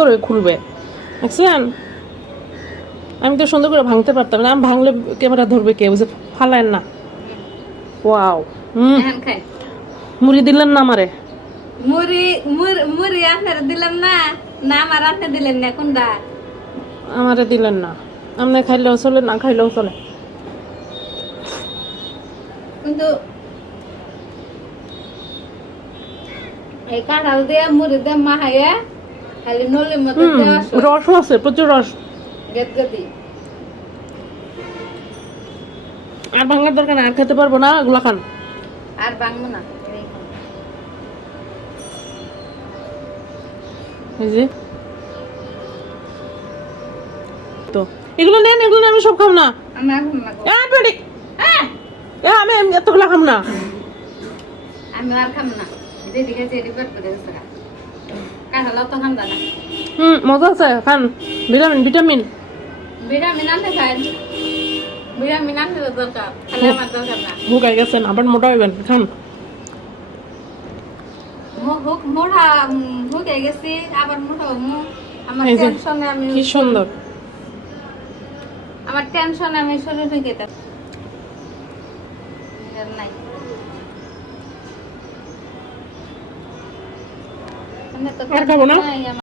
সুন্দর হয়ে খুলবে, দেখছেন? আমি তো সুন্দর করে ভাঙতে পারতাম না, আমি ভাঙলে ক্যামেরা ধরবে কে? বুঝে ফালায়েন না। ওয়াও, মুড়ি দিলেন না আমারে? মুড়ি মুড়ি আপনারা দিলাম না, না আমার আপনি দিলেন না, কোনটা? আমারে দিলেন না। আপনি খাইলেও চলে, না খাইলেও চলে। কিন্তু এই কাঁঠাল দিয়ে মুড়ি দিয়ে মাহাইয়া খালি নলির মতো দেওয়া রসও আছে, প্রচুর রস। গেদগেদি। আর ভাঙার দরকার না, আর খেতে পারবো না, এগুলা খান। আর ভাঙবো না। এই যে তো এগুলো নেন, এগুলো আমি সব খাম না। আমি এখন না গো। আমি এতগুলা খাম না। আমি আর খাম না, যে দিকে যে রিপোর্ট করে গেছে কাঁঠাল তো খাম না। মজা আছে, খান। ভিটামিন ভিটামিন বিরামিন আনতে খাই, বিরামিন আনতে দরকার, খালি আমার দরকার না। ভুকাই গেছেন, আবার মোটা হইবেন, খান। মোটা ভুকে গেছি, আবার মোটা হবো। আমার এই যে, টেনশনে আমি কি সুন্দর। আমার টেনশনে আমি শরীর ঢুকে নাই। আর খাবো না।